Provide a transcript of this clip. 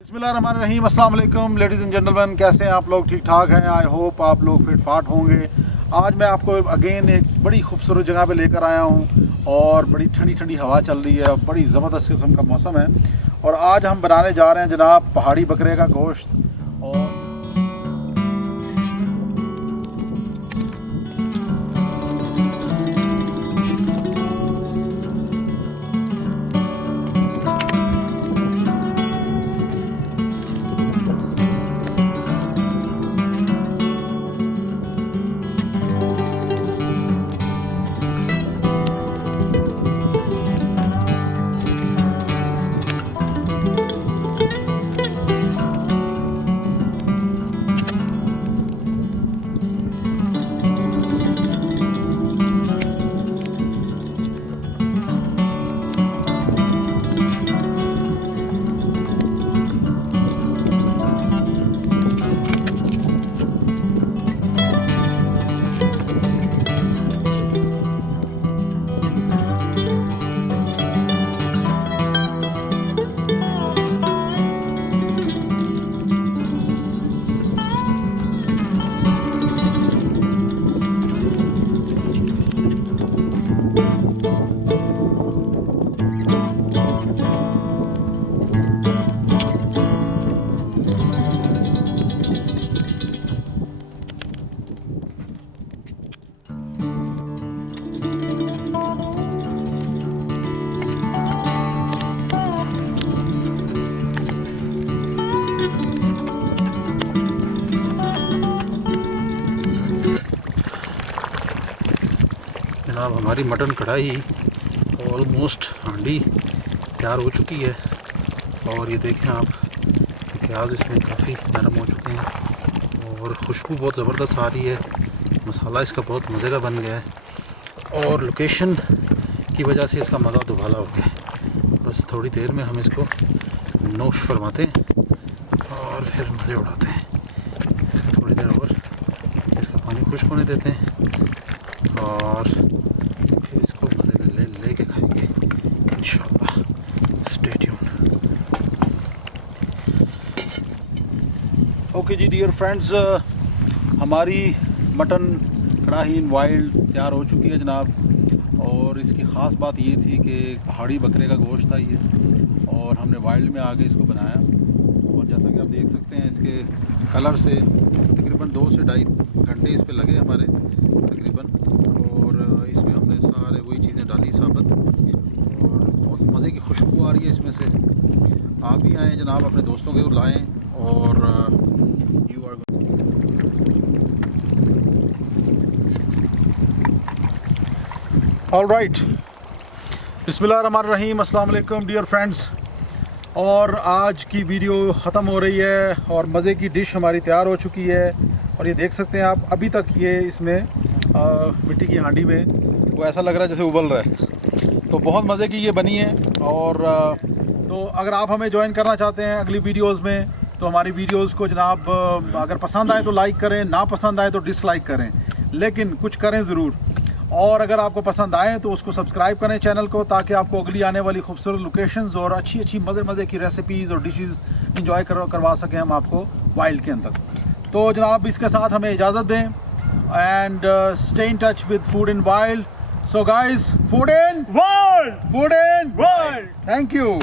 बिस्मिल्लाहिर्रहमानिर्रहीम, अस्सलाम वालेकुम लेडीज़ एंड जेंटलमैन। कैसे हैं आप लोग? ठीक ठाक हैं। आई होप आप लोग फिट फाट होंगे। आज मैं आपको अगेन एक बड़ी खूबसूरत जगह पे लेकर आया हूँ और बड़ी ठंडी ठंडी हवा चल रही है, बड़ी ज़बरदस्त किस्म का मौसम है। और आज हम बनाने जा रहे हैं जनाब पहाड़ी बकरे का गोश्त। और जनाब हमारी मटन कढ़ाई ऑलमोस्ट हांडी तैयार हो चुकी है। और ये देखें आप, प्याज इसमें काफ़ी नरम हो चुके हैं और खुशबू बहुत ज़बरदस्त आ रही है। मसाला इसका बहुत मज़े का बन गया है और लोकेशन की वजह से इसका मज़ा दुबाला हो गया। बस थोड़ी देर में हम इसको नोश फरमाते हैं और फिर मज़े उड़ाते हैं। इसको थोड़ी देर और इसका पानी खुश्क होने देते हैं और फिर इसको मज़े ले के खाएंगे इंशाल्लाह। Stay tuned. ओके जी डियर फ्रेंड्स, हमारी मटन कढ़ाई इन वाइल्ड तैयार हो चुकी है जनाब। और इसकी ख़ास बात ये थी कि पहाड़ी बकरे का गोश्त था ये, और हमने वाइल्ड में आके इसको बनाया। और जैसा कि आप देख सकते हैं इसके कलर से तकरीबन 2 से 2.5 घंटे इस पे लगे हमारे तकरीबन। और इसमें हमने सारे वही चीज़ें डाली साबुत और बहुत मज़े की खुशबू आ रही है इसमें से। आप भी आएँ जनाब, अपने दोस्तों को लाएँ और यू आर ऑल राइट। बिस्मिल्लाहिर्रहमानिर्रहीम, अस्सलाम वालेकुम डियर फ्रेंड्स। और आज की वीडियो ख़त्म हो रही है और मज़े की डिश हमारी तैयार हो चुकी है। और ये देख सकते हैं आप, अभी तक ये इसमें मिट्टी की हांडी में वो ऐसा लग रहा है जैसे उबल रहा है। तो बहुत मज़े की ये बनी है। और तो अगर आप हमें ज्वाइन करना चाहते हैं अगली वीडियोस में, तो हमारी वीडियोस को जनाब अगर पसंद आए तो लाइक करें, ना पसंद आए तो डिसलाइक करें, लेकिन कुछ करें ज़रूर। और अगर आपको पसंद आए तो उसको सब्सक्राइब करें चैनल को, ताकि आपको अगली आने वाली खूबसूरत लोकेशंस और अच्छी अच्छी मज़े की रेसिपीज़ और डिशेस इंजॉय करवा सकें हम आपको वाइल्ड के अंदर। तो जनाब इसके साथ हमें इजाज़त दें and stay in touch with food in wild. So guys, food in world, food in world. Thank you.